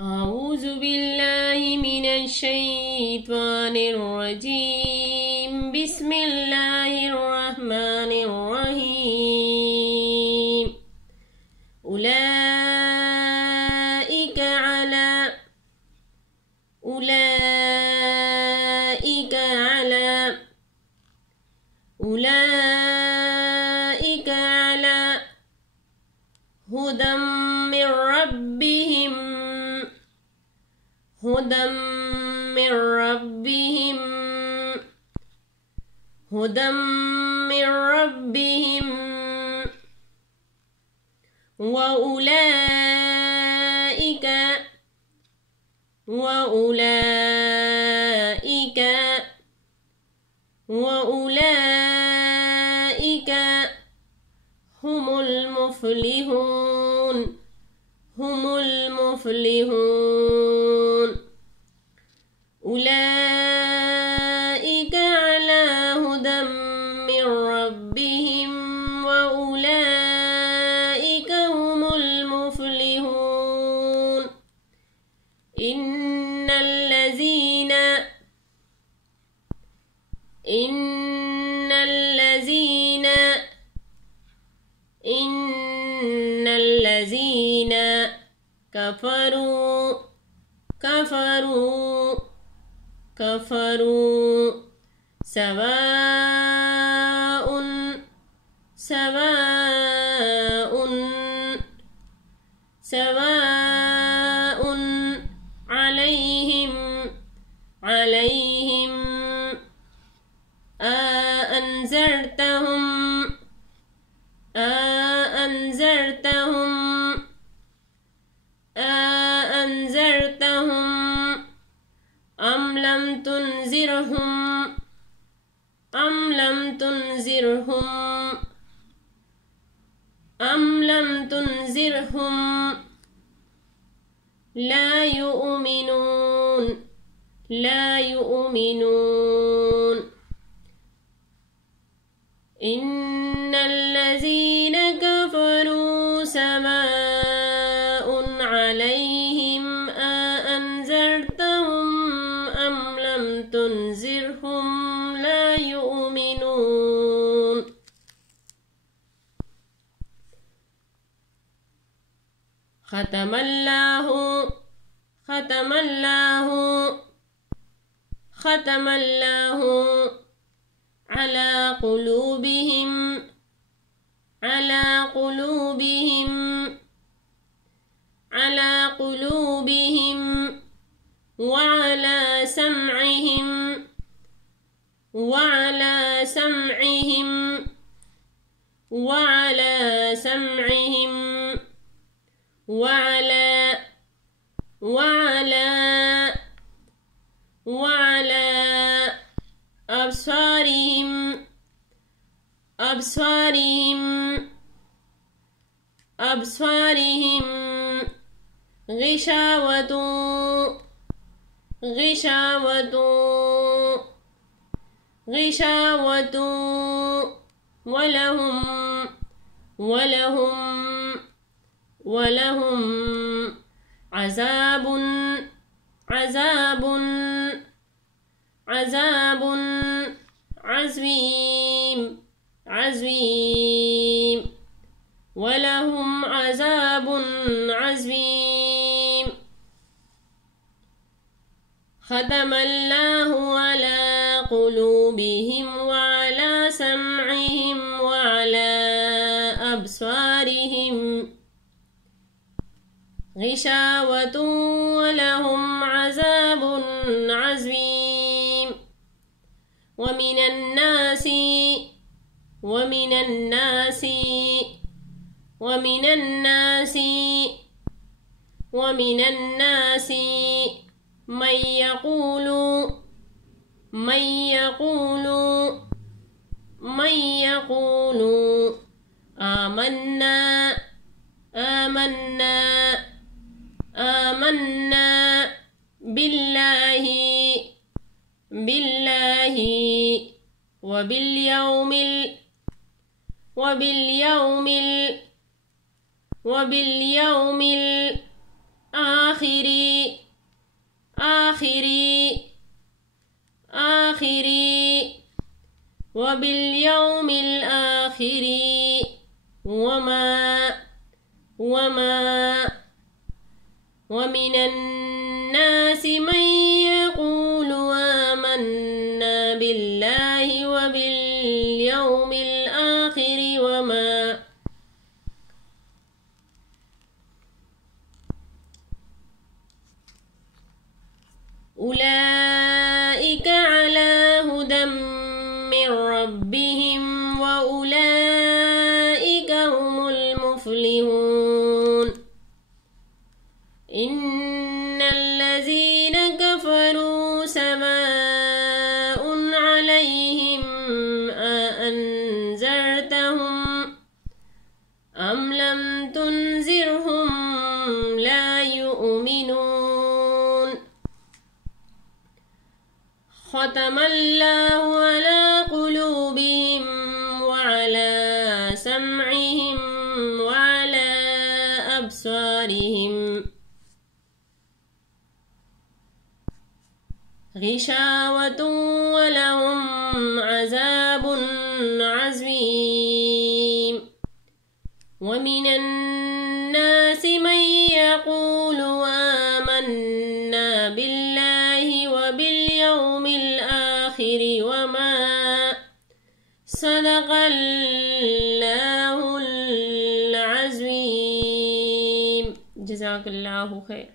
أعوذ بالله من الشيطان الرجيم. بسم الله الرحمن الرحيم. أولئك على هدى من ربهم وأولئك هم المفلحون. أولئك على هدى من ربهم وأولئك هم المفلحون. إن الذين كفروا سواء عليهم أنذرتهم أم لم تنذرهم لا يؤمنون. إن الذين كفروا سواء عليهم أنذرتهم أم لم تنذرهم لا يؤمنون. ختم الله على قلوبهم وعلى سمعهم وعلى أبصارهم غشاوة ولهم عذاب عظيم. ختم الله على قلوبهم وعلى سمعهم وعلى أبصارهم غشاوة ولهم عذاب عظيم. ومن الناس من يقول آمنا بالله وباليوم الآخر وباليوم الآخر ومن الناس من يقول آمنا بالله وباليوم الآخر أولئك على هدى من ربهم وأولئك هم المفلحون. إن الذين كفروا سواء عليهم أأنذرتهم أم لم تنذرهم لا يؤمنون. ختم الله على قلوبهم وعلى سمعهم وعلى أبصارهم غشاوة ولهم عذاب عظيم. ومن الناس من يقول آمنا بالله وباليوم الآخر صدق الله العظيم. جزاك الله خير.